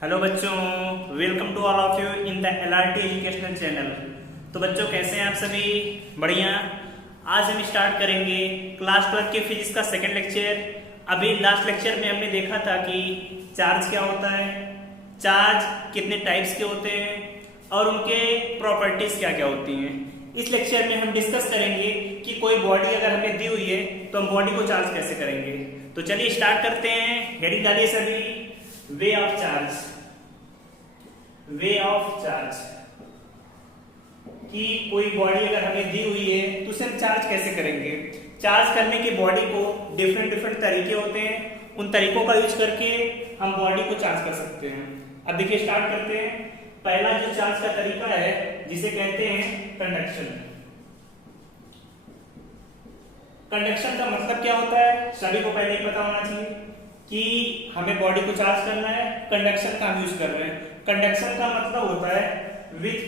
Hello बच्चों, welcome to all of you in the LRT educational channel. तो बच्चों कैसे हैं आप सभी? बढ़िया। आज हम स्टार्ट करेंगे क्लास 12 के फिजिक्स का सेकंड लेक्चर। अभी लास्ट लेक्चर में हमने देखा था कि चार्ज क्या होता है, चार्ज कितने टाइप्स के होते हैं और उनके प्रॉपर्टीज क्या क्या होती हैं। इस लेक्चर में हम डिस्कस करेंगे कि कोई बॉडी अगर हमें दी हुई है तो हम बॉडी को चार्ज कैसे करेंगे। तो चलिए स्टार्ट करते हैं। हेडिंग डालिए सभी, way of charge. Way of charge कि कोई बॉडी अगर हमें दी हुई है तो उसे हम चार्ज कैसे करेंगे। चार्ज करने की बॉडी को डिफरेंट तरीके होते हैं, उन तरीकों का यूज करके हम बॉडी को चार्ज कर सकते हैं। अब देखिए स्टार्ट करते हैं। पहला जो चार्ज का तरीका है जिसे कहते हैं कंडक्शन। कंडक्शन का मतलब क्या होता है सभी को पहले ही पता होना चाहिए कि हमें बॉडी को चार्ज करना है, कंडक्शन का हम यूज कर रहे हैं। कंडक्शन का मतलब होता है विथ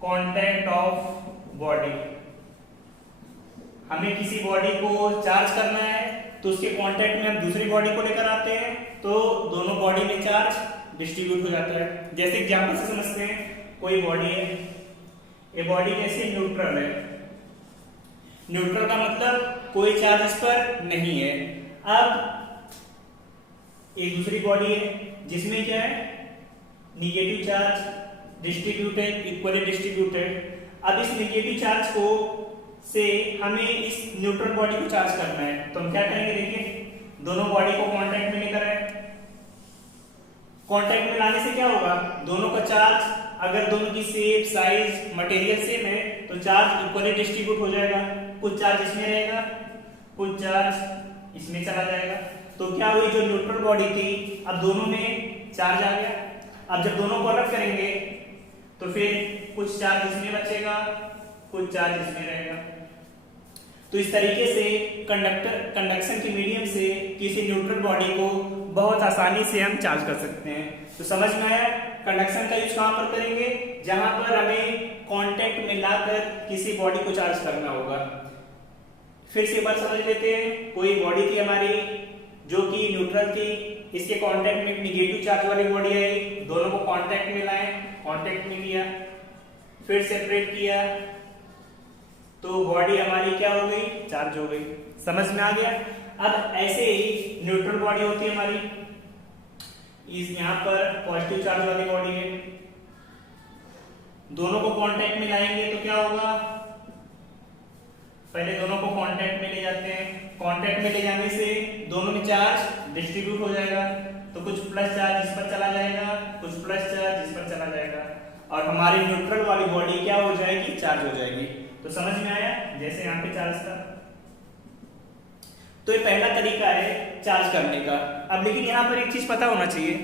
कॉन्टैक्ट ऑफ बॉडी। हमें किसी बॉडी को चार्ज करना है तो उसके कांटेक्ट में हम दूसरी बॉडी को लेकर आते हैं तो दोनों बॉडी में चार्ज डिस्ट्रीब्यूट हो जाता है। जैसे एग्जांपल से समझते हैं, कोई बॉडी है, ये बॉडी कैसे न्यूट्रल है। न्यूट्रल का मतलब कोई चार्ज इस पर नहीं है। अब एक दूसरी बॉडी है जिसमें क्या है, negative charge distributed, equally distributed. अब इस निगेटिव चार्ज को से हमें इस न्यूट्रल बॉडी को चार्ज करना है तो हम क्या करेंगे, देखिए दोनों बॉडी को कांटेक्ट में लेकर आए। कांटेक्ट में लाने से क्या होगा, दोनों का चार्ज, अगर दोनों की शेप, साइज, मटेरियल सेम है तो चार्ज इक्वली डिस्ट्रीब्यूट हो जाएगा। कुछ चार्ज इसमें रहेगा, कुछ चार्ज इसमें चला जाएगा। तो क्या हुई, जो न्यूट्रल बॉडी थी अब दोनों में चार्ज आ गया। अब जब दोनों को अलग करेंगे तो फिर कुछ चार्ज इसमें बचेगा, कुछ चार्ज इसमें रहेगा। तो इस तरीके से कंडक्शन के मीडियम से किसी न्यूट्रल बॉडी को बहुत आसानी से हम चार्ज कर सकते हैं। तो समझ में आया, कंडक्शन का यूज कहां पर करेंगे, जहां पर हमें कांटेक्ट में लाकर किसी बॉडी को चार्ज करना होगा। फिर से एक बार समझ लेते हैं। कोई बॉडी थी हमारी जो कि न्यूट्रल थी, इसके कांटेक्ट में एक निगेटिव चार्ज वाली बॉडी आई, दोनों को कांटेक्ट में लाए, कांटेक्ट में लिया, फिर सेपरेट किया तो बॉडी हमारी क्या हो गई, चार्ज हो गई। समझ में आ गया। अब ऐसे ही न्यूट्रल बॉडी होती है हमारी, इस यहां पर पॉजिटिव चार्ज वाली बॉडी है, दोनों को कांटेक्ट में लाएंगे तो क्या होगा, पहले दोनों को कांटेक्ट में ले जाते हैं। कांटेक्ट में ले जाने से दोनों में चार्ज डिस्ट्रीब्यूट हो जाएगा तो कुछ प्लस चार्ज इस पर चला जाएगा, कुछ प्लस चार्ज इस पर चला जाएगा और हमारी न्यूट्रल वाली बॉडी क्या हो जाएगी, चार्ज हो जाएगी। तो समझ में आया, जैसे यहाँ पे चार्ज था। तो ये पहला तरीका है चार्ज करने का। अब लेकिन यहाँ पर एक चीज पता होना चाहिए,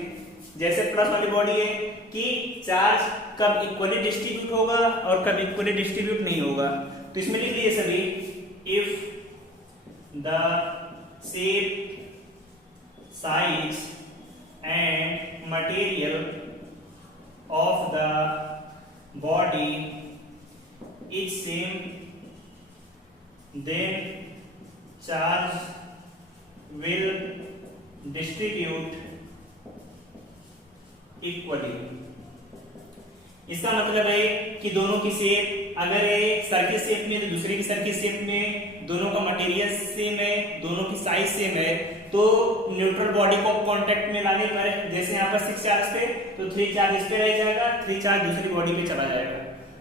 जैसे प्लस वाली बॉडी है कि चार्ज कब इक्वली डिस्ट्रीब्यूट होगा और कब इक्वली डिस्ट्रीब्यूट नहीं होगा। तो इसमें लिख लीजिए सभी, if the shape, size and material of the body is same then charge will distribute equally। इसका मतलब है कि दोनों की शेप, अगर एक सर्किल शेप में तो दूसरे की सर्किल शेप में, दोनों का मटेरियल सेम है, दोनों की साइज सेम है, तो न्यूट्रल बॉडी को कांटेक्ट में लाने पर, जैसे यहाँ पर 6 चार्ज पे तो 3 चार्ज इस पे रह जाएगा, 3 चार्ज दूसरी बॉडी पे चला जाएगा।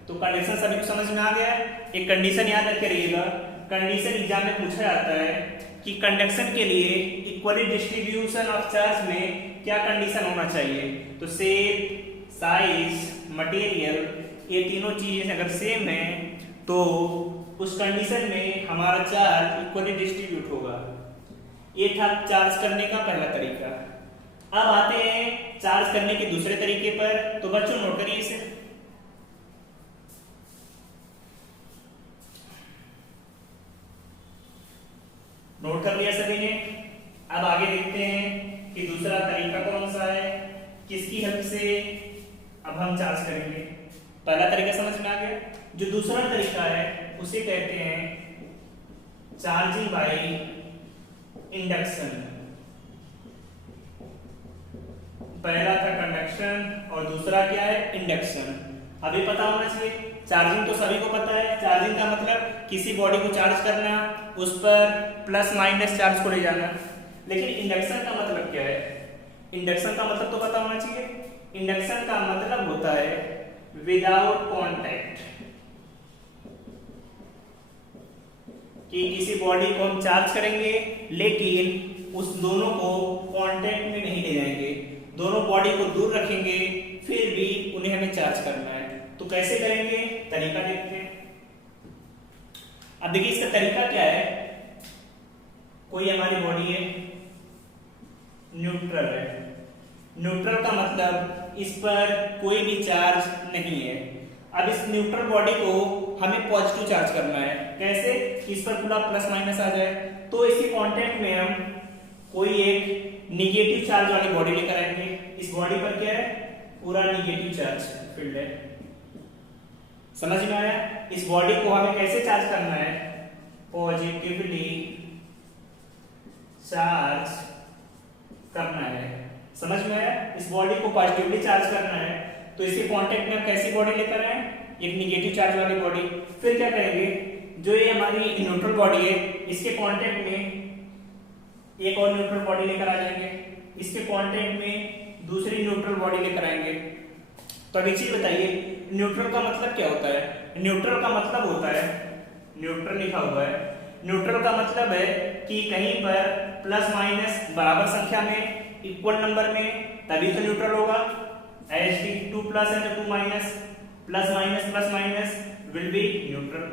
तो कंडीशन सभी को समझ में आ गया। एक कंडीशन याद रख के रहिएगा, कंडीशन एग्जाम में पूछा जाता है कि कंडक्शन के लिए इक्वली डिस्ट्रीब्यूशन ऑफ चार्ज में क्या कंडीशन होना चाहिए। तो शेप, साइज, मटेरियल, ये तीनों चीजें अगर सेम है तो उस कंडीशन में हमारा चार्ज इक्वली डिस्ट्रीब्यूट होगा। ये था चार्ज करने का पहला तरीका। अब आते हैं चार्ज करने के दूसरे तरीके पर। तो बच्चों नोट करिए इसे, नोट कर लिया सभी ने। अब आगे देखते हैं कि दूसरा तरीका कौन सा है, किसकी हेल्प से अब हम चार्ज करेंगे। पहला तरीका समझ में आ गया। जो दूसरा तरीका है उसे कहते हैं चार्जिंग बाय इंडक्शन। पहला था कंडक्शन और दूसरा क्या है, इंडक्शन। अभी पता होना चाहिए, चार्जिंग तो सभी को पता है। चार्जिंग का मतलब किसी बॉडी को चार्ज करना, उस पर प्लस माइनस चार्ज को ले जाना। लेकिन इंडक्शन का मतलब क्या है? इंडक्शन का मतलब तो पता होना चाहिए। इंडक्शन का मतलब होता है विदाउट कांटेक्ट, कि किसी बॉडी को हम चार्ज करेंगे लेकिन उस दोनों को कांटेक्ट में नहीं ले जाएंगे, दोनों बॉडी को दूर रखेंगे, फिर भी उन्हें हमें चार्ज करना है। तो कैसे करेंगे, तरीका देखते हैं। अब देखिए इसका तरीका क्या है। कोई हमारी बॉडी है, न्यूट्रल है। न्यूट्रल का मतलब इस पर कोई भी चार्ज नहीं है। अब इस न्यूट्रल बॉडी को हमें पॉजिटिव चार्ज करना है। कैसे? इस पर पूरा प्लस माइनस आ जाए। तो इसके कांटेक्ट में हम कोई एक निगेटिव चार्ज वाली बॉडी लेकर आएंगे। इस बॉडी पर क्या है, पूरा निगेटिव चार्ज फील्ड है। समझ में आया? इस बॉडी को हमें कैसे चार्ज करना है, पॉजिटिवली चार्ज करना है। समझ में आया? इस बॉडी को पॉजिटिवली चार्ज करना है, तो इसके कांटेक्ट में हम कैसी बॉडी लेकर आए, एक निगेटिव चार्ज वाली बॉडी। फिर क्या करेंगे, जो ये हमारी न्यूट्रल बॉडी है, इसके कांटेक्ट में एक और न्यूट्रल बॉडी लेकर आ जाएंगे, इसके कांटेक्ट में दूसरी न्यूट्रल बॉडी लेकर आएंगे। तो अब एक चीज बताइए, न्यूट्रल का मतलब क्या होता है? न्यूट्रल का मतलब होता है, न्यूट्रल लिखा हुआ है, न्यूट्रल का मतलब है कि कहीं पर प्लस माइनस बराबर संख्या में, इक्वल नंबर में, तभी तो न्यूट्रल होगा। As T 2 plus and 2 minus, plus minus will be neutral.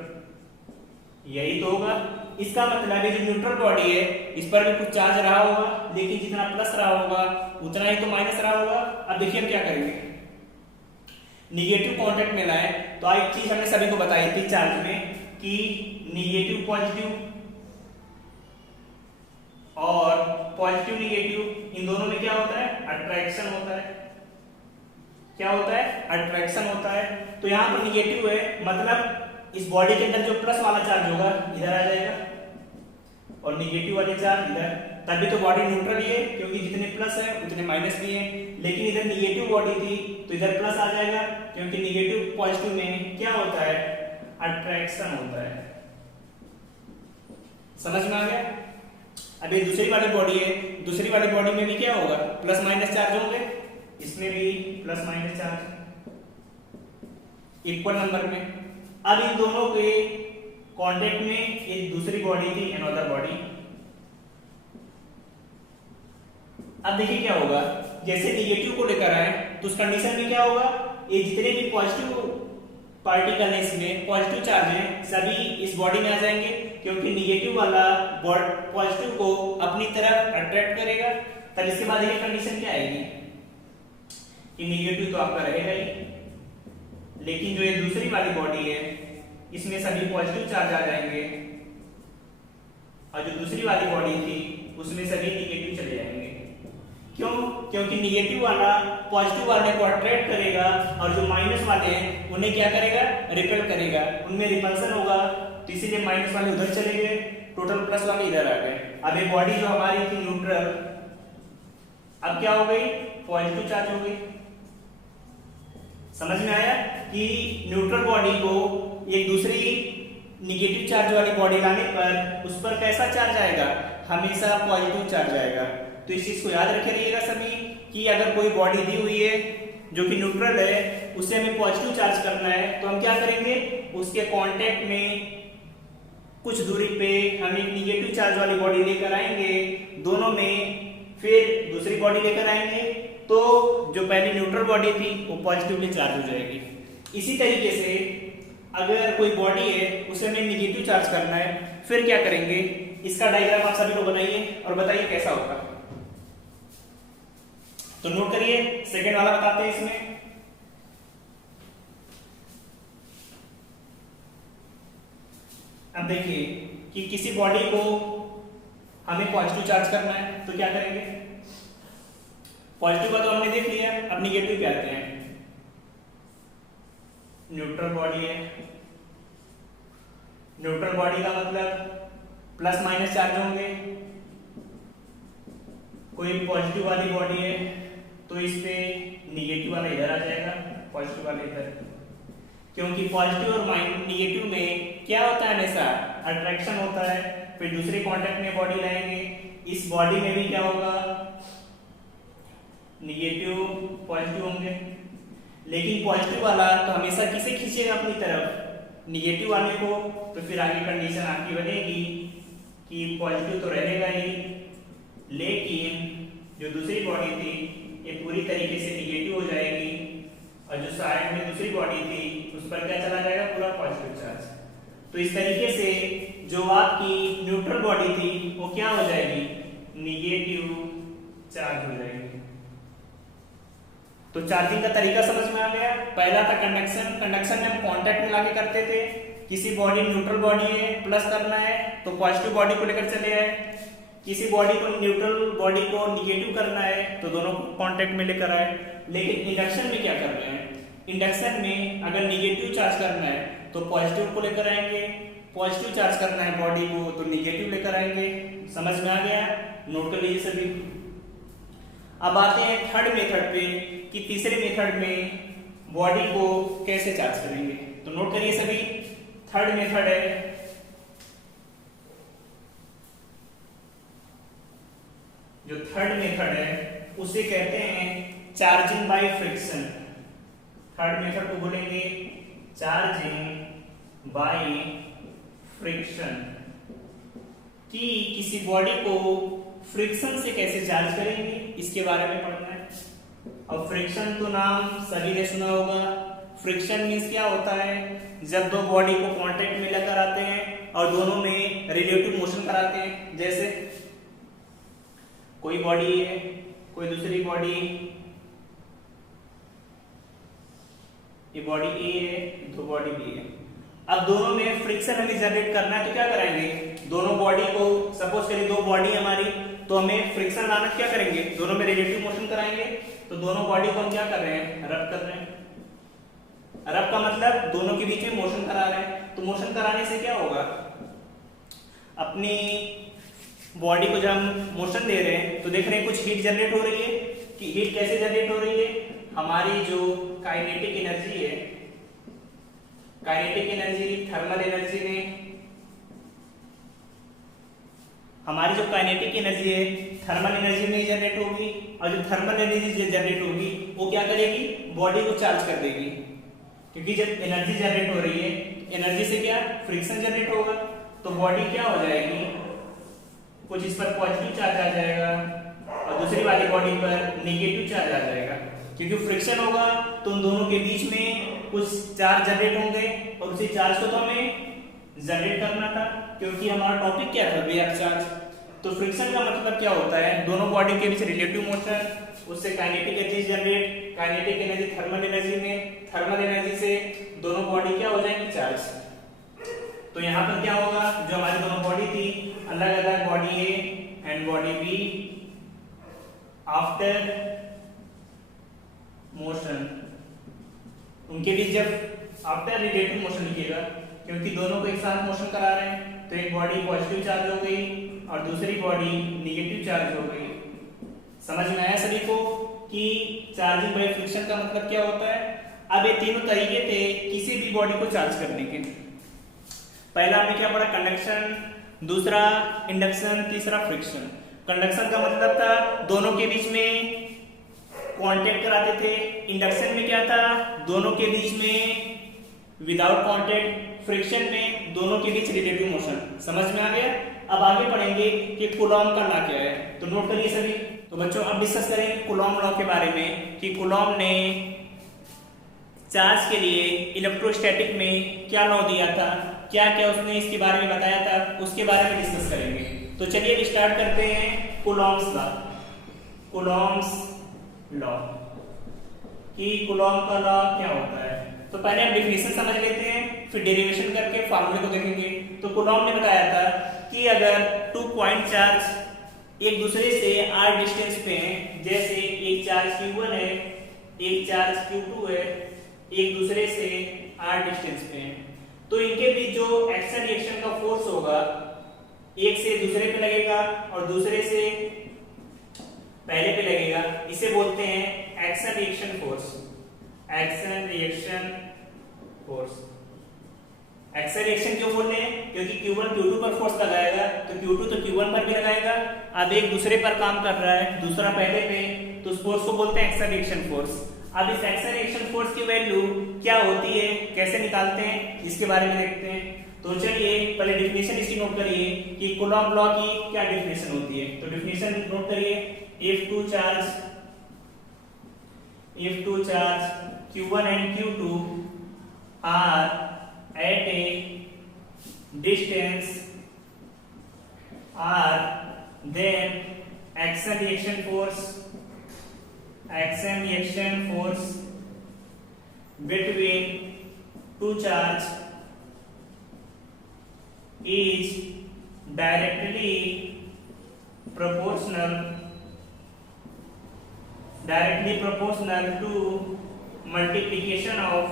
यही तो होगा। इसका मतलब है जो न्यूट्रल बॉडी है, इस पर भी कुछ चार्ज रहा होगा, लेकिन जितना प्लस रहा होगा उतना ही तो माइनस रहा होगा। अब देखिए हम क्या करेंगे, निगेटिव कांटेक्ट में लाए। तो एक चीज हमने सभी को बताई थी चार्ज में कि निगेटिव पॉजिटिव और पॉजिटिव निगेटिव, इन दोनों में क्या होता है, अट्रैक्शन होता है। क्या होता है, अट्रैक्शन होता है। तो यहां पर निगेटिव है, मतलब इस बॉडी के अंदर जो प्लस वाला चार्ज होगा इधर आ जाएगा और निगेटिव वाले चार्ज इधर, तभी तो बॉडी न्यूट्रल ही है, क्योंकि जितने प्लस है उतने माइनस भी है। लेकिन इधर निगेटिव बॉडी थी तो इधर प्लस आ जाएगा, क्योंकि निगेटिव पॉजिटिव में क्या होता है, अट्रैक्शन होता है। समझ में आ गया? अब ये दूसरी वाली बॉडी है, दूसरी वाली बॉडी में भी क्या होगा, प्लस माइनस चार्ज होंगे, इसमें भी plus minus charge equal number में। अब इन दोनों के कांटेक्ट में एक दूसरी बॉडी थी, अनदर बॉडी। अब देखिए क्या होगा, जैसे निगेटिव को लेकर आए तो उस कंडीशन में क्या होगा, ये जितने भी पॉजिटिव पार्टिकल है, इसमें पॉजिटिव चार्ज है, सभी इस बॉडी में आ जाएंगे, क्योंकि निगेटिव वाला पॉजिटिव को अपनी तरफ अट्रैक्ट करेगा। तब इसके बाद ये कंडीशन क्या आएगी कि निगेटिव तो आपका रहेगा ही, लेकिन जो ये दूसरी वाली बॉडी है इसमें सभी पॉजिटिव चार्ज आ जाएंगे, और जो दूसरी वाली बॉडी थी उसमें सभी निगेटिव चले जाएंगे। क्यों? क्योंकि निगेटिव वाला पॉजिटिव वाले को अट्रैक्ट करेगा, और जो माइनस वाले हैं उन्हें क्या करेगा, रिपेल करेगा, उनमें रिपल्सन होगा, तो इसीलिए माइनस वाले उधर चले गए, टोटल प्लस वाले इधर आ गए। अब ये बॉडी जो हमारी थी न्यूट्रल, अब क्या हो गई, पॉजिटिव चार्ज हो गई। समझ में आया कि न्यूट्रल बॉडी को एक दूसरी निगेटिव चार्ज वाली बॉडी लाने पर उस पर कैसा चार्ज आएगा, हमेशा पॉजिटिव चार्ज आएगा। तो इस चीज को याद रखे रहिएगा सभी कि अगर कोई बॉडी दी हुई है जो कि न्यूट्रल है, उसे हमें पॉजिटिव चार्ज करना है, तो हम क्या करेंगे, उसके कांटेक्ट में कुछ दूरी पे हम एक निगेटिव चार्ज वाली बॉडी लेकर आएंगे, दोनों में फिर दूसरी बॉडी लेकर आएंगे, तो जो पहली न्यूट्रल बॉडी थी वो पॉजिटिवली चार्ज हो जाएगी। इसी तरीके से अगर कोई बॉडी है उसे हमें निगेटिव चार्ज करना है, फिर क्या करेंगे, इसका डायग्राम आप सभी लोग बनाइए और बताइए कैसा होगा। तो नोट करिए, सेकंड वाला बताते हैं इसमें। अब देखिए कि किसी बॉडी को हमें पॉजिटिव चार्ज करना है, तो क्या करेंगे, पॉजिटिव का तो हमने देख लिया, अब निगेटिव पे आते हैं। न्यूट्रल बॉडी है, न्यूट्रल बॉडी का मतलब प्लस माइनस चार्ज होंगे, कोई पॉजिटिव वाली बॉडी है तो इस पे निगेटिव वाला इधर आ जाएगा, पॉजिटिव वाला इधर, क्योंकि पॉजिटिव और निगेटिव में क्या होता है, हमेशा अट्रैक्शन होता है। फिर दूसरे कांटेक्ट में बॉडी लाएंगे, इस बॉडी में भी क्या होगा, निगेटिव पॉजिटिव होंगे, लेकिन पॉजिटिव वाला तो हमेशा किसे खींचेगा अपनी तरफ, निगेटिव वाले को। तो फिर आगे कंडीशन आपकी बनेगी कि पॉजिटिव तो रहेगा ही, लेकिन जो दूसरी बॉडी थी ये पूरी तरीके से निगेटिव हो जाएगी, और जो साइड में दूसरी बॉडी थी उस पर क्या चला जाएगा, पूरा पॉजिटिव चार्ज। तो इस तरीके से जो आपकी न्यूट्रल बॉडी थी वो क्या हो जाएगी, निगेटिव चार्ज हो जाएगी। तो चार्जिंग का तरीका समझ में आ गया। पहला था कंडक्शन, कंडक्शन में हम कांटेक्ट मिला के करते थे, किसी बॉडी न्यूट्रल बॉडी है प्लस करना है तो पॉजिटिव बॉडी को लेकर चले आए, किसी बॉडी को न्यूट्रल बॉडी को निगेटिव करना है तो दोनों को कांटेक्ट में लेकर आए। लेकिन इंडक्शन में क्या कर रहे हैं, इंडक्शन में अगर निगेटिव चार्ज करना है तो पॉजिटिव को लेकर आएंगे, पॉजिटिव चार्ज करना है बॉडी को तो निगेटिव लेकर आएंगे। समझ में आ गया, नोट कर लीजिए सभी। अब आते हैं थर्ड मेथड पे कि तीसरे मेथड में बॉडी को कैसे चार्ज करेंगे। तो नोट करिए सभी, थर्ड मेथड है जो थर्ड मेथड है उसे कहते हैं charging by friction. Third method को बोलेंगे चार्जिंग बाय फ्रिक्शन, कि किसी बॉडी को फ्रिक्शन से कैसे चार्ज करेंगे इसके बारे में पढ़ना है। अब फ्रिक्शन तो नाम सभी ने सुना होगा। फ्रिक्शन मींस क्या होता है, जब दो बॉडी को कांटेक्ट में लेकर आते हैं और दोनों में रिलेटिव मोशन कराते हैं। जैसे कोई बॉडी है, कोई दूसरी बॉडी, ये बॉडी ए है, दो बॉडी बी है। अब दोनों में फ्रिक्शन हमें जनरेट करना है तो क्या कराएंगे, दोनों बॉडी को, सपोज करिए दो बॉडी हमारी, तो हमें फ्रिक्शन लाना क्या करेंगे, दोनों में रिलेटिव मोशन कराएंगे। तो दोनों बॉडी को हम क्या कर रहे हैं, रब कर रहे हैं। रब का मतलब दोनों के बीच में मोशन करा रहे हैं। तो मोशन कराने से क्या होगा, अपनी बॉडी को जब हम मोशन दे रहे हैं तो देख रहे हैं कुछ हीट जनरेट हो रही है। कि हीट कैसे जनरेट हो रही है, हमारी जो काइनेटिक एनर्जी है, काइनेटिक एनर्जी थर्मल एनर्जी में, हमारी जो काइनेटिक एनर्जी है थर्मल एनर्जी में जनरेट होगी, और जो थर्मल एनर्जी जनरेट होगी वो क्या करेगी, बॉडी को चार्ज कर देगी। क्योंकि जब एनर्जी जनरेट हो रही है, एनर्जी से क्या फ्रिक्शन जनरेट होगा, तो बॉडी क्या हो जाएगी, कुछ इस पर पॉजिटिव चार्ज आ जाएगा और दूसरी वाली बॉडी पर नेगेटिव चार्ज आ जाएगा। क्योंकि फ्रिक्शन होगा तो उन दोनों के बीच में कुछ चार्ज जनरेट होंगे, और उसी चार्ज को तो हमें जनरेट करना था, क्योंकि हमारा टॉपिक क्या था, वेव चार्ज। तो फ्रिक्शन का मतलब क्या होता है, दोनों बॉडी के बीच रिलेटिव मोशन, उससे kinetic energy generate, kinetic energy thermal energy में, थर्मल एनर्जी से दोनों बॉडी क्या हो जाएंगी, चार्ज। तो यहाँ पर क्या होगा, जो हमारी दोनों बॉडी थी, अलग अलग body A and body B, after motion, उनके बीच जब आफ्टर रिलेटिव मोशन लिखिएगा, क्योंकि दोनों को एक साथ मोशन करा रहे हैं, तो एक बॉडी पॉजिटिव चार्ज हो गई और दूसरी बॉडी निगेटिव चार्ज हो गई। समझ में आया सभी को कि चार्जिंग बाय फ्रिक्शन का मतलब क्या होता है। अब ये तीनों तरीके थे किसी भी बॉडी को चार्ज करने के। पहला हमने क्या पढ़ा, कंडक्शन, दूसरा इंडक्शन, तीसरा फ्रिक्शन। कंडक्शन का मतलब था दोनों के बीच में कांटेक्ट कराते थे। इंडक्शन में क्या था, दोनों के बीच में विदाउट कांटेक्ट। फ्रिक्शन में दोनों के बीच रिलेटिव मोशन। समझ में आ गया। अब आगे पढ़ेंगे कि कूलॉम का लॉ क्या है, तो नोट करिए सभी। तो बच्चों अब डिस्कस करेंगे कूलॉम लॉ के बारे में कि कूलॉम ने चार्ज के लिए इलेक्ट्रोस्टैटिक में क्या लॉ दिया था, क्या क्या उसने इसके बारे में बताया था, उसके बारे में डिस्कस करेंगे। तो चलिए अब स्टार्ट करते हैं कूलॉम्स लॉ। कूलॉम्स लॉ कि कूलॉम का लॉ क्या होता है। तो पहले हम डेफिनेशन समझ लेते हैं, फिर डेरिवेशन करके फार्मूले को देखेंगे। तो कूलॉम ने बताया था कि अगर 2 पॉइंट चार्ज एक दूसरे से r डिस्टेंस पे हैं, जैसे एक चार्ज Q1 है, एक चार्ज Q2 है, एक दूसरे से r डिस्टेंस पे हैं, तो इनके बीच जो एक्शन रिएक्शन का फोर्स होगा, एक से दूसरे पे लगेगा और दूसरे से पहले पे लगेगा, इसे बोलते हैं action reaction force. Action reaction force. Action reaction क्यों बोल रहे हैं? क्योंकि Q1 Q2 पर फोर्स लगाएगा तो Q2 तो Q1 पर भी लगाएगा। अब एक दूसरे पर काम कर रहा है, दूसरा पहले पे, तो उस फोर्स को बोलते हैं एक्शन रिएक्शन फोर्स। अब इस एक्शन रिएक्शन फोर्स की वैल्यू क्या होती है, कैसे निकालते हैं, इसके बारे में देखते हैं। तो चलिए पहले डेफिनेशन इसकी नोट करिए कि कूलॉम लॉ की क्या डेफिनेशन होती है। तो डेफिनेशन नोट करिए, if two charge Q1 and Q2 are at a distance R, then action reaction force between two charge is directly proportional to multiplication of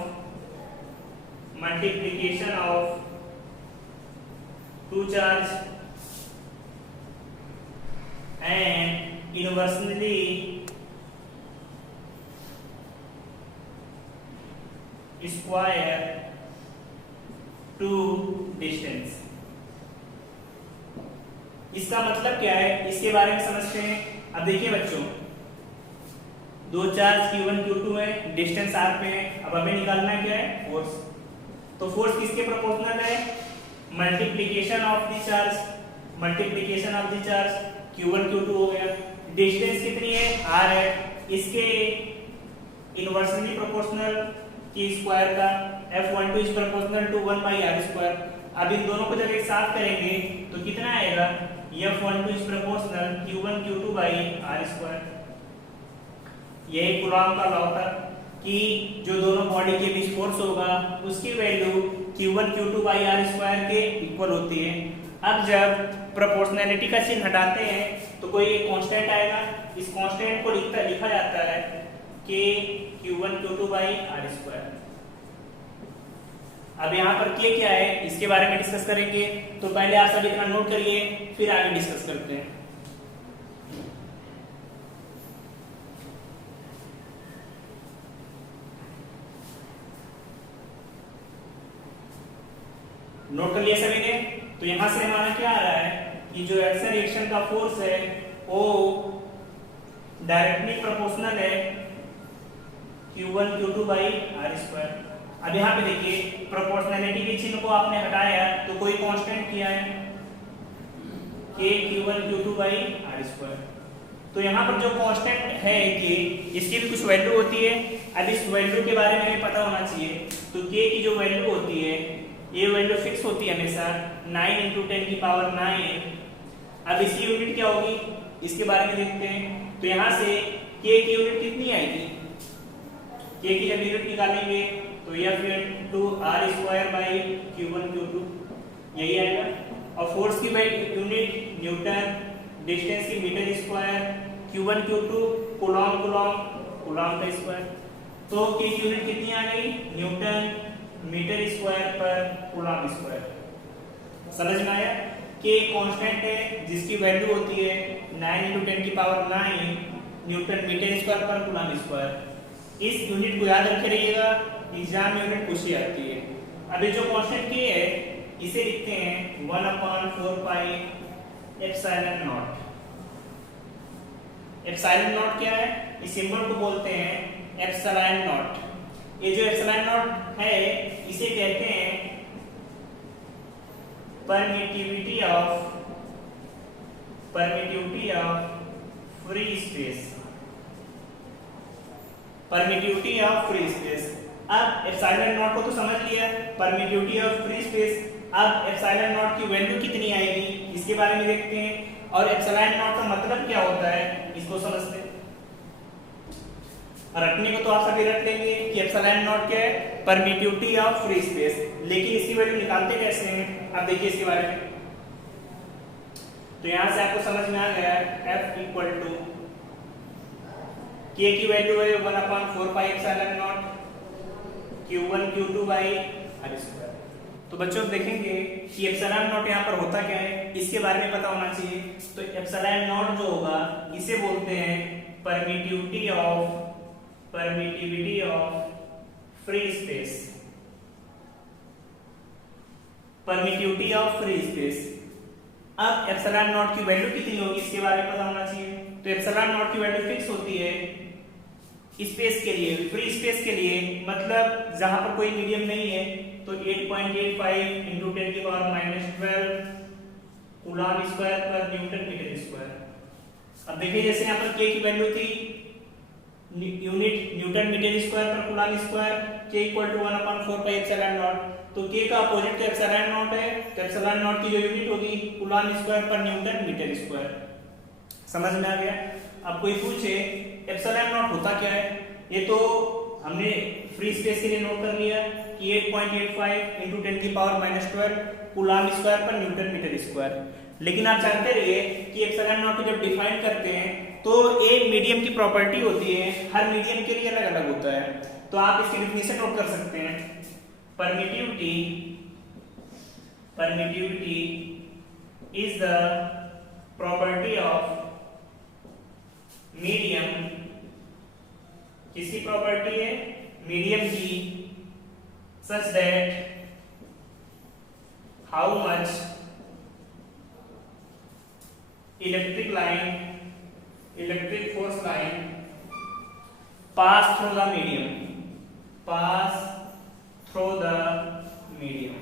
two charge and inversely square to distance। इसका मतलब क्या है, इसके बारे में समझते हैं। अब देखिए बच्चों, दो चार्ज Q1 Q2 है, डिस्टेंस R पे है। अब हमें निकालना है क्या है, फोर्स। तो फोर्स किसके प्रोपोर्शनल है, multiplication of the charge Q1 Q2 हो गया। डिस्टेंस कितनी है, R है, इसके इनवर्सली प्रोपोर्शनल की स्क्वायर का F12 is proportional to 1/r²। अब इन दोनों को जब एक साथ करेंगे तो कितना आएगा, F12 is proportional Q1 Q2/r²। यही कूलॉम का लॉ था कि जो दोनों बॉडी के बीच फोर्स होगा उसकी वैल्यू Q1 Q2/r² के इक्वल होती है। अब जब प्रोपोर्शनैलिटी का चिन्ह हटाते हैं तो कोई एक कांस्टेंट आएगा, इस कांस्टेंट को लिखा जाता है कि Q1 Q2/r²। अब यहाँ पर K क्या है, इसके बारे में डिस्कस करेंगे। तो पहले आप सब इतना नोट करिए, फिर आगे डिस्कस करते हैं। नोट कर लिया सभी ने? तो यहां से हमारा क्या आ रहा है कि जो एक्शन रिएक्शन का फोर्स है वो डायरेक्टली प्रोपोर्शनल है Q1 Q2/r²। अब यहाँ पे देखिए, प्रोपोर्शनैलिटी के चिन्ह को आपने हटाया तो कोई कांस्टेंट किया है K Q1 Q2/r²। तो यहाँ पर जो कांस्टेंट है K, इसकी भी कुछ वैल्यू होती है। अब इस वैल्यू के बारे में हमें पता होना चाहिए। तो K की जो वैल्यू होती है, ये वैल्यू फिक्स होती है हमेशा 9 × 10⁹। अब इसकी यूनिट क्या होगी, इसके बारे में देखते हैं। तो यहाँ से K की यूनिट कितनी आएगी, K की जब यूनिट निकालेंगे तो F(r²/Q1 Q2) यही आएगा। और फोर्स की यूनिट न्यूटन, डिस्टेंस की meter square, Q1 Q2 coulomb का स्क्वायर। तो K की यूनिट कितनी आ गई, न्यूटन मीटर स्क्वायर पर कूलॉम स्क्वायर। समझ में आया कि कांस्टेंट है जिसकी वैल्यू होती है 9 × 10⁹ न्यूटन मीटर स्क्वायर पर कूलॉम स्क्वायर। इस यूनिट को याद रखे रहिएगा, एग्जाम में यूनिट पूछी जाती है। अभी जो कांस्टेंट K है इसे लिखते हैं 1/4πε0। एप्सिलॉन नॉट क्या है, इस सिंबल को बोलते हैं एप्सिलॉन नॉट। ये जो एप्सिलॉन नॉट है इसे कहते हैं permittivity of free space. Permittivity of free space. अब एप्सिलॉन नॉट को तो समझ लिया, परमिटिविटी ऑफ फ्री स्पेस। अब एप्सिलॉन नॉट की वैल्यू कितनी आएगी इसके बारे में देखते हैं, और एप्सिलॉन नॉट का मतलब क्या होता है इसको समझते हैं। रखने को तो आप सभी रख लेंगे कि एप्सिलॉन नॉट क्या है, परमिटिविटी ऑफ फ्री स्पेस। लेकिन इसकी वैल्यू निकालते कैसे हैं, अब देखिए इसके बारे में। तो यहां से आपको समझ में आ गया F = K की वैल्यू है 1/4πε0 Q1 Q2/r²। तो बच्चों देखेंगे कि एप्सिलॉन नॉट यहाँ पर होता क्या है, इसके बारे में पता होना चाहिए। तो एप्सिलॉन नॉट जो होगा इसे बोलते हैं permittivity of free space, permittivity of free space. अब एप्सिलॉन नॉट की वैल्यू कितनी होगी इसके बारे में पता होना चाहिए। तो एप्सिलॉन नॉट की वैल्यू फिक्स होती है स्पेस के लिए, फ्री स्पेस के लिए, मतलब जहां पर कोई मीडियम नहीं है। तो 8.85 into 10 की पावर -12 कूलम्ब स्क्वायर पर न्यूटन मीटर स्क्वायर। अब देखिए जैसे यहाँ पर k की वैल्यू थी यूनिट न्यूटन मीटर स्क्वायर पर coulomb square, k = 1/4 epsilon not. तो k का अपोजिट तो एप्सिलॉन नॉट है, तो एप्सिलॉन नॉट की जो यूनिट होगी कूलम्ब स्क्वायर पर न्यूटन मीटर स्क्वायर। समझ में आ गया। अब कोई पूछे एप्सिलॉन नॉट होता क्या है, ये तो हमने फ्री स्पेस के लिए नोट कर लिया कि 8.85 into 10 की पावर -12 कूलम्ब स्क्वायर पर न्यूटन मीटर स्क्वायर। लेकिन आप जानते रहिए कि एप्सिलॉन नॉट को जब डिफाइन करते हैं तो एक मीडियम की प्रॉपर्टी होती है, हर मीडियम के लिए अलग अलग होता है। तो आप इसकी डेफिनेशन नोट कर सकते हैं। Permittivity is the property of medium, किसकी प्रॉपर्टी है, मीडियम की, such that how much electric force line pass through the medium.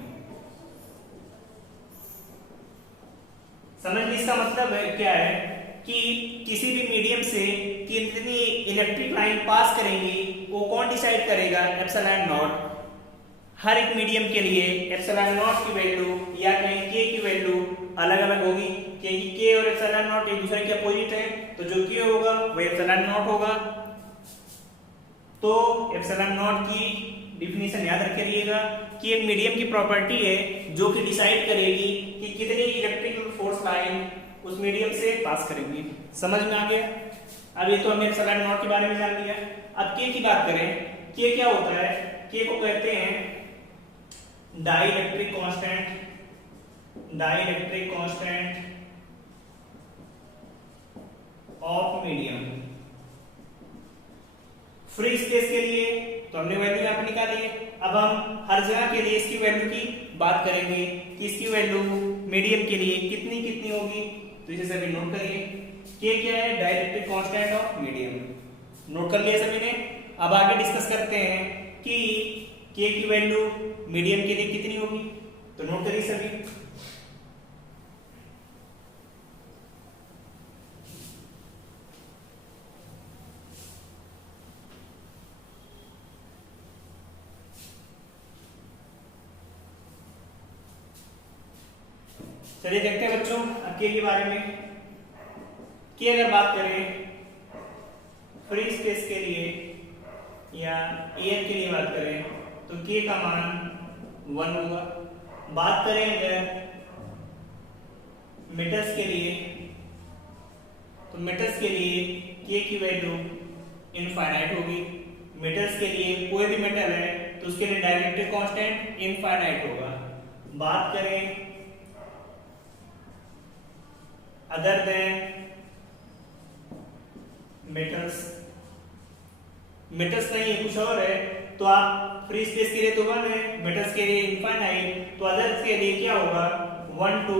समझ लीजिए इसका मतलब है क्या है कि किसी भी मीडियम से कितनी इलेक्ट्रिक लाइन पास करेंगी वो कौन डिसाइड करेगा, एप्सिलॉन नॉट। हर एक मीडियम के लिए एप्सिलॉन नॉट की वैल्यू या कहीं k की वैल्यू अलग अलग होगी, क्योंकि k और एप्सिलॉन नॉट एक दूसरे के अपोजिट है। तो जो k होगा वो एप्सिलॉन नॉट होगा। तो एप्सिलॉन नॉट की डिफिनेशन याद रखिएगा कि एक मीडियम की प्रॉपर्टी है जो कि डिसाइड करेगी कि कितनी इलेक्ट्रिकल फोर्स लाइन उस मीडियम से पास करेंगी। समझ में आ गया। अब ये तो हमने एप्सिलॉन नॉट के बारे में जान लिया। अब k की बात करें, k क्या होता है, k को कहते हैं dielectric constant of medium. Free space के लिए तो हमने वैल्यू यहाँ पे निकाली है। अब हम हर जगह के लिए इसकी वैल्यू की बात करेंगे कि इसकी वैल्यू मीडियम के लिए कितनी कितनी होगी। तो इसे सभी नोट करिए। k क्या है, dielectric constant of medium. Note कर लिया सभी ने। अब आगे डिस्कस करते हैं कि k की वैल्यू मीडियम के लिए कितनी होगी। तो नोट करिए सभी। चलिए देखते हैं बच्चों अब k के बारे में। k अगर बात करें फ्री स्पेस के लिए या एयर के लिए बात करें तो k का मान 1 होगा। बात करें अगर मेटल्स के लिए तो मेटल्स के लिए k की वैल्यू इनफाइनाइट होगी। मेटल्स के लिए कोई भी मेटल है तो उसके लिए डाइलेक्ट्रिक कांस्टेंट इनफाइनाइट होगा। बात करें अदर देन मेटल्स नहीं है कुछ और है तो आप फ्री स्पेस के लिए तो 1 है, मेटल्स के लिए इनफाइनाइट, तो अदर्स के लिए क्या होगा 1 to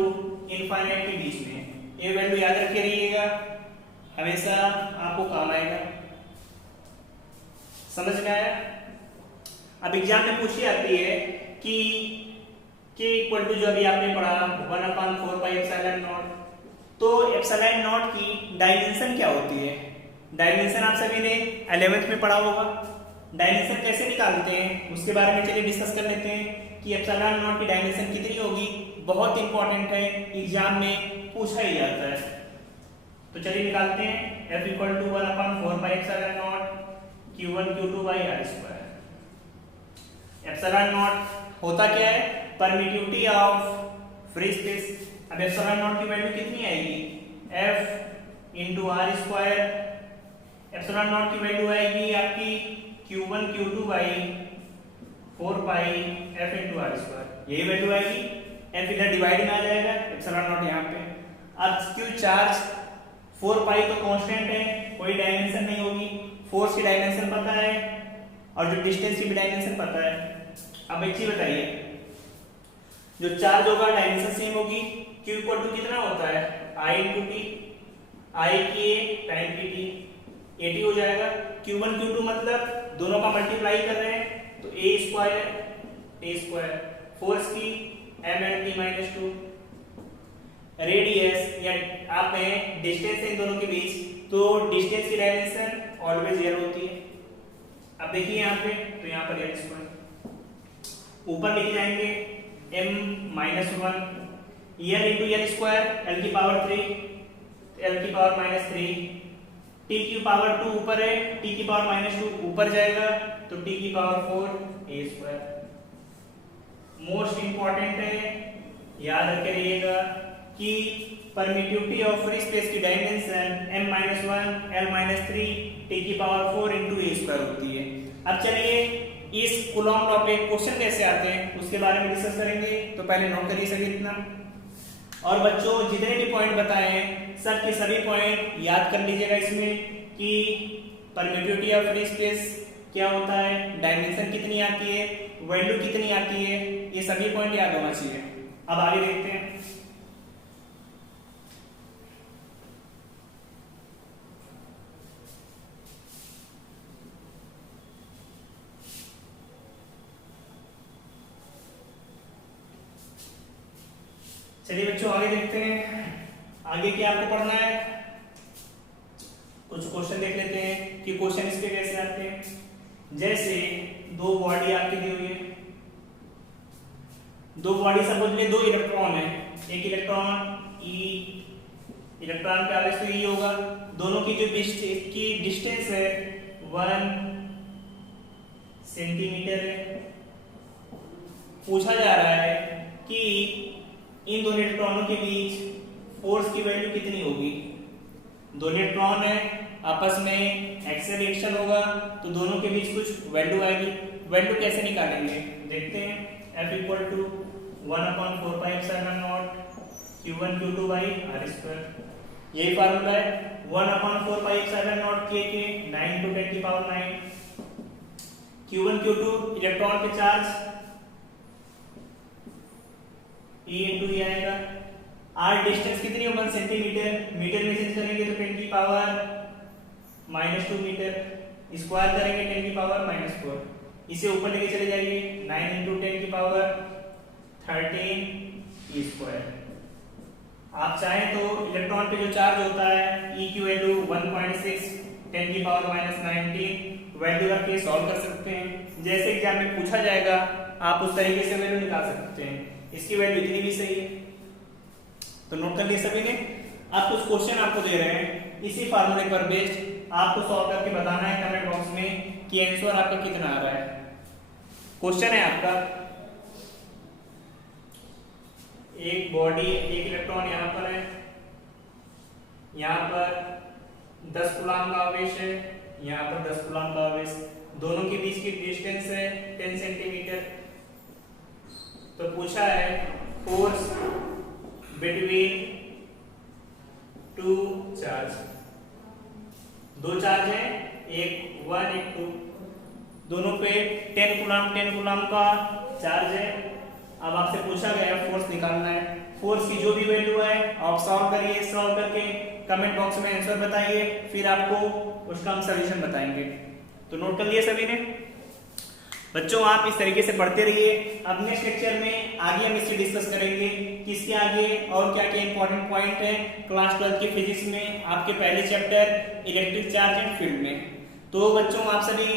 इनफाइनाइट के बीच में। ये वैल्यू याद रखे रहिएगा, हमेशा आपको काम आएगा। समझ में आया। अब एग्जाम में पूछी जाती है कि k इक्वल टू जो अभी आपने पढ़ा 1/4πε0। तो एप्सिलॉन नॉट की डायमेंशन क्या होती है। डायमेंशन आप सभी ने 11th में पढ़ा होगा। डायमेंशन कैसे निकालते हैं उसके बारे में चलिए डिस्कस कर लेते हैं कि एप्सिलॉन नॉट की डायमेंशन कितनी होगी। बहुत इंपॉर्टेंट है, एग्जाम में पूछा ही जाता है। तो चलिए निकालते हैं। F = 1/4πε0 Q1 Q2/r²। Epsilon not होता क्या है, परमिटिविटी ऑफ फ्री स्पेस। अब एप्सिलॉन नॉट की वैल्यू कितनी आएगी, F × r²। एप्सिलॉन नॉट की वैल्यू आएगी आपकी Q1 Q2/4πε0 4 pi f into R square, यही वैल्यू आएगी। f इधर डिवाइड में आ जाएगा, एप्सिलॉन नॉट यहाँ पे। अब क्यों चार्ज 4 पाई तो कांस्टेंट है, कोई डायमेंशन नहीं होगी, फोर्स की डायमेंशन पता है और जो डिस्टेंस की भी डायमेंशन पता है। अब एक चीज बताइए, जो चार्ज होगा डायमेंशन सेम होगी, q इक्वल टू कितना होता है i इंटू टी, आई की ए टाइम की टी, एटी हो जाएगा। q1 q2 मतलब दोनों का मल्टीप्लाई कर रहे हैं तो a स्क्वायर, फोर्स की m and t minus 2, radius या आप में डिस्टेंस है इन दोनों के बीच, तो डिस्टेंस की डायमेंशन ऑलवेज रियल होती है। अब देखिए यहाँ पे, तो यहाँ पर एल स्क्वायर, ऊपर लेके जाएंगे m minus 1 L into L square, L की पावर 3, एल की पावर माइनस 3, टी की पावर 2 ऊपर है, टी की पावर माइनस 2 ऊपर जाएगा तो टी की पावर 4 ए स्क्वायर। मोस्ट इंपॉर्टेंट है, याद रखे रहिएगा कि परमिटिविटी ऑफ फ्री स्पेस की डायमेंशन m-1 l-3 t की पावर 4 इंटू ए स्क्वायर होती है। अब चलिए इस कूलॉम लॉ पे क्वेश्चन कैसे आते हैं उसके बारे में डिस्कस करेंगे, तो पहले नोट करिए सभी इतना। और बच्चों जितने भी पॉइंट बताए हैं सब के सभी पॉइंट याद कर लीजिएगा इसमें कि परमिटिविटी ऑफ फ्री स्पेस क्या होता है, डायमेंशन कितनी आती है, वैल्यू कितनी आती है, ये सभी पॉइंट याद होना चाहिए। अब आगे देखते हैं। चलिए बच्चों आगे देखते हैं, आगे क्या आपको पढ़ना है। कुछ क्वेश्चन देख लेते हैं कि क्वेश्चन इस पे कैसे आते हैं। जैसे दो बॉडी आपकी दी हुई है, दो बॉडी सपोज में दो इलेक्ट्रॉन है, एक इलेक्ट्रॉन ई, इलेक्ट्रॉन का आवेश तो ई होगा, दोनों की जो डिस्टेंस है 1 सेंटीमीटर है। पूछा जा रहा है कि इन दोनों इलेक्ट्रॉनों के बीच फोर्स की वैल्यू कितनी होगी। दो इलेक्ट्रॉन है, आपस में एक्सेल रिएक्शन होगा तो दोनों के बीच कुछ वैल्यू आएगी। वैल्यू कैसे निकालेंगे देखते हैं। F equal to 1/4 pi epsilon naught Q1 Q2 by R square, यही फार्मूला है। 1/4 पाई एप्सिलॉन नॉट K के 9 × 10 की पावर 9, Q1 Q2 इलेक्ट्रॉन के चार्ज E इंटू E आएगा। R डिस्टेंस कितनी है 1 सेंटीमीटर, मीटर में चेंज करेंगे तो 10 की पावर -2 मीटर, स्क्वायर करेंगे 10 की पावर -4, इसे ऊपर लेके चले जाइए 9 इंटू 10 की पावर 13 E स्क्वायर। आप चाहें तो इलेक्ट्रॉन पे जो चार्ज होता है E की वैल्यू 1.6 10 की पावर -19 वैल्यू रख के सॉल्व कर सकते हैं। जैसे एग्जाम में पूछा जाएगा आप उस तरीके से वैल्यू निकाल सकते हैं। इसकी वैल्यू इतनी भी सही है, तो नोट कर लिया सभी ने। अब कुछ क्वेश्चन आपको दे रहे हैं, इसी फार्मूले पर बेस्ड आपको सॉल्व करके बताना है कमेंट बॉक्स में कि आंसर आपका कितना आ रहा है। क्वेश्चन है आपका, एक बॉडी, एक इलेक्ट्रॉन यहाँ पर है, यहाँ पर 10 कूलम का आवेश है, यहाँ पर 10 कूलम का आवेश, दोनों के बीच की डिस्टेंस है 10 सेंटीमीटर। तो पूछा है फोर्स बिटवीन टू चार्ज, दो चार्ज हैं, एक 1 एक 2, दोनों पे 10 कूलम का चार्ज है। अब आपसे पूछा गया फोर्स निकालना है। फोर्स की जो भी वैल्यू है आप सॉल्व करिए, सॉल्व करके कमेंट बॉक्स में आंसर बताइए, फिर आपको उसका हम सॉल्यूशन बताएंगे। तो नोट कर लिए सभी ने। बच्चों आप इस तरीके से पढ़ते रहिए। अब नेक्स्ट लेक्चर में आगे हम इससे डिस्कस करेंगे कि इसके आगे और क्या क्या इंपॉर्टेंट पॉइंट है क्लास 12 की फिजिक्स में, आपके पहले chapter electric charge and field में। तो बच्चों आप सभी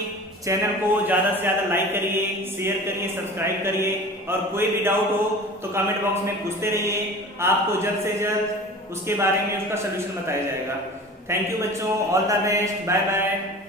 चैनल को ज्यादा से ज्यादा लाइक करिए, शेयर करिए, सब्सक्राइब करिए, और कोई भी डाउट हो तो कमेंट बॉक्स में पूछते रहिए, आपको जल्द से जल्द उसके बारे में उसका सोल्यूशन बताया जाएगा। थैंक यू बच्चों, all the best, bye bye.